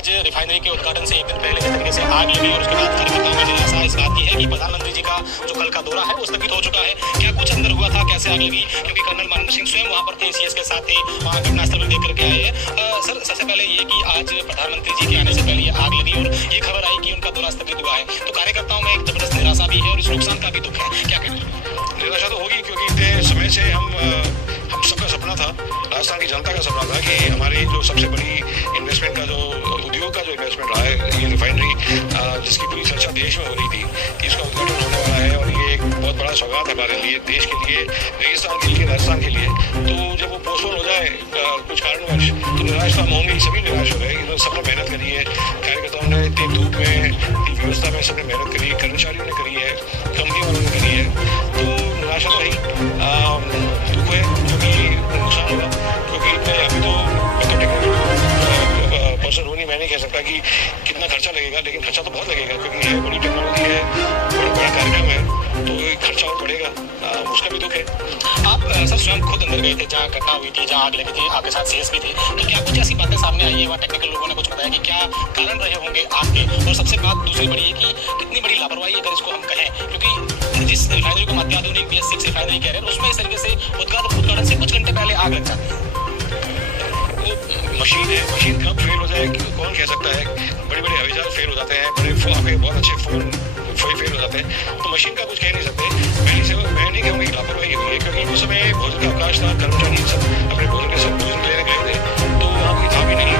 आज रिफाइनरी के उद्घाटन से एक दिन पहले जिस तरीके से आग लगी और उसके बाद कार्यकर्ताओं में निराशा इस बात की है कि प्रधानमंत्री जी का जो कल का दौरा है वो स्थगित हो चुका है। क्या कुछ अंदर हुआ था, कैसे आग लगी? क्योंकि कर्नल मानवेंद्र सिंह स्वयं वहां पर थे, सीएस के साथ थे, वहां घटनास्थल पर देख करके आए हैं। सर, सबसे पहले ये कि आज प्रधानमंत्री जी के आने से पहले ये आग लगी और ये खबर आई कि उनका दौरा स्थगित हुआ है, तो कार्यकर्ताओं में एक जबरदस्त निराशा भी है और इस नुकसान का भी दुख है। क्या कहना है? निराशा तो होगी क्योंकि इतने समय से हम सबका सपना था, राजस्थान की जनता का सपना था कि हमारी जो सबसे बड़ी इन्वेस्टमेंट का जो उद्योग का जो इन्वेस्टमेंट रहा है, ये रिफाइनरी जिसकी पूरी चर्चा देश में हो रही थी कि इसका उद्घाटन होने वाला है और ये एक बहुत बड़ा सौगात है हमारे लिए, देश के लिए, रेगिस्तान के लिए, राजस्थान के लिए। तो जब वो पोस्टपोन हो जाए कुछ कारणवश तो निराश तो हम होंगे, सभी निराश हो गए। इन्होंने सबने मेहनत करी है, कार्यकर्ताओं ने इतनी धूप में, इतनी व्यवस्था में सबने मेहनत करी है, कर्मचारियों ने करी है, कंपनी वालों ने करी है, तो निराशा तो रही, दुख है क्योंकि नुकसान होगा। क्योंकि अभी तो पर्सन हो नहीं, मैं नहीं कह सकता कि कितना खर्चा लगेगा, लेकिन खर्चा तो बहुत लगेगा क्योंकि ये बड़ी टेक्नोलॉजी है, बड़ा कार्यक्रम है, तो खर्चा और बढ़ेगा, उसका भी दुख है। आप सर स्वयं खुद अंदर गए थे जहाँ घटना हुई थी, जहाँ आग लगी थी, आपके साथ सीएस भी थे, तो क्या कुछ ऐसी बातें सामने आई है? वहाँ टेक्निकल लोगों ने कुछ बताया कि क्या कारण रहे होंगे आग के? और सबसे बात दूसरी बड़ी है कि कितनी बड़ी लापरवाही अगर इसको हम कहें, क्योंकि जिस रिफाइनरी को अत्याधुनिक BS6 रिफाइनरी कह रहे हैं उसमें इस तरीके से उद्घाटन से कुछ घंटे पहले आग लग जाती है। मशीन है, मशीन कब फेल हो जाए कौन कह सकता है? बड़े बड़े हवाई जहाज फेल हो जाते हैं, बड़े आपके बहुत अच्छे फोन फेल हो जाते हैं, तो मशीन का कुछ कह नहीं सकते। मैं नहीं कहूँगी लापरवाही हुई है क्योंकि उस समय भोजन का अवकाश था, कर्मचारी सब अपने भोजन के सब भोजन लेने गए थे, तो वहाँ कोई था भी नहीं,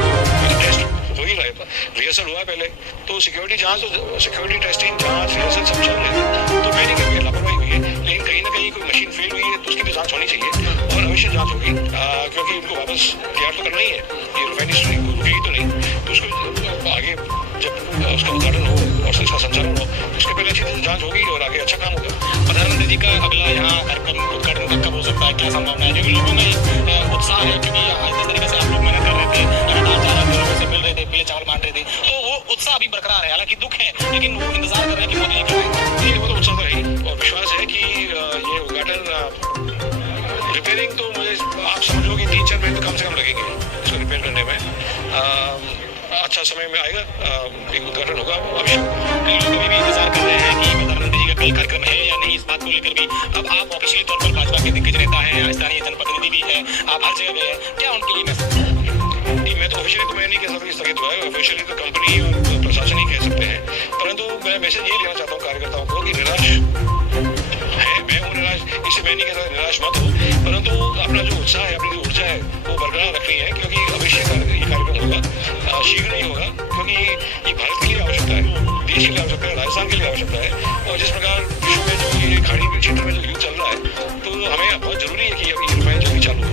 टेस्ट हो ही रहा था, रिहर्सल हुआ पहले, तो सिक्योरिटी जाँच, सिक्योरिटी टेस्टिंग, जाँच, रिहर्सल सब चल रहे थे, तो मैं नहीं कहूँगी लापरवाही हुई है, लेकिन कहीं ना कहीं कोई मशीन फेल हुई है तो उसकी भी जाँच होनी चाहिए और अवश्य जाँच होगी, क्योंकि इनको वापस तैयार तो करना ही है, ये रिफाइनरी रुकेगी तो नहीं, तो उसको आगे जब उसका उद्घाटन हो और उसका संचालन हो उसके पहले अच्छी तरह जाँच होगी और आगे अच्छा काम होगा। प्रधानमंत्री जी का अगला यहाँ कार्यक्रम उद्घाटन कब हो सकता है, क्या संभावना है? क्योंकि लोगों में उत्साह है, क्योंकि जिस तरीके से आप लोग मेहनत कर रहे थे, लगातार 4 लाख लोगों से मिल रहे थे, पीले चावल बांट रहे थे, तो वो उत्साह अभी बरकरार है। हालांकि दुख है, लेकिन वो इंतजार कर रहे हैं कि मोदी जी कब आएंगे। वो तो उत्साह तो है और विश्वास है कि ये उद्घाटन रिपेयरिंग तो मुझे आप समझो कि 3-4 महीने तो कम से कम लगेंगे इसको रिपेयर करने में। अच्छा समय में आएगा, एक उद्घाटन होगा अवश्य। लोग अभी भी इंतजार कर रहे हैं कि प्रधानमंत्री जी का कल कार्यक्रम है या नहीं, इस बात को लेकर भी। अब आप ऑफिशियली तौर पर भाजपा के दिग्गज नेता हैं, स्थानीय जनप्रतिनिधि भी है, आप हर जगह गए हैं, क्या उनके लिए मैसेज? मैं तो ऑफिशियली तो मैं नहीं कह सकता कि स्थगित हुआ है, ऑफिशियली तो कंपनी और प्रशासन ही कह सकते हैं, परंतु मैं मैसेज ये देना चाहता हूँ कार्यकर्ताओं को कि निराश है, मैं हूँ निराश, इससे मैं नहीं कहता निराश मत हो, परंतु अपना जो उत्साह है, अपनी जो ऊर्जा है वो बरकरार रखनी है, क्योंकि अवश्य ये कार्यक्रम होगा, शीघ्र नहीं होगा, क्योंकि ये भारत के लिए आवश्यकता है, देश के लिए आवश्यकता है, राजस्थान के लिए आवश्यकता है, और जिस प्रकार विश्व में जो ये खाड़ी के क्षेत्र में जो युद्ध चल रहा है, तो हमें बहुत जरूरी है कि ये रिफाइनरी जल्दी चालू हो।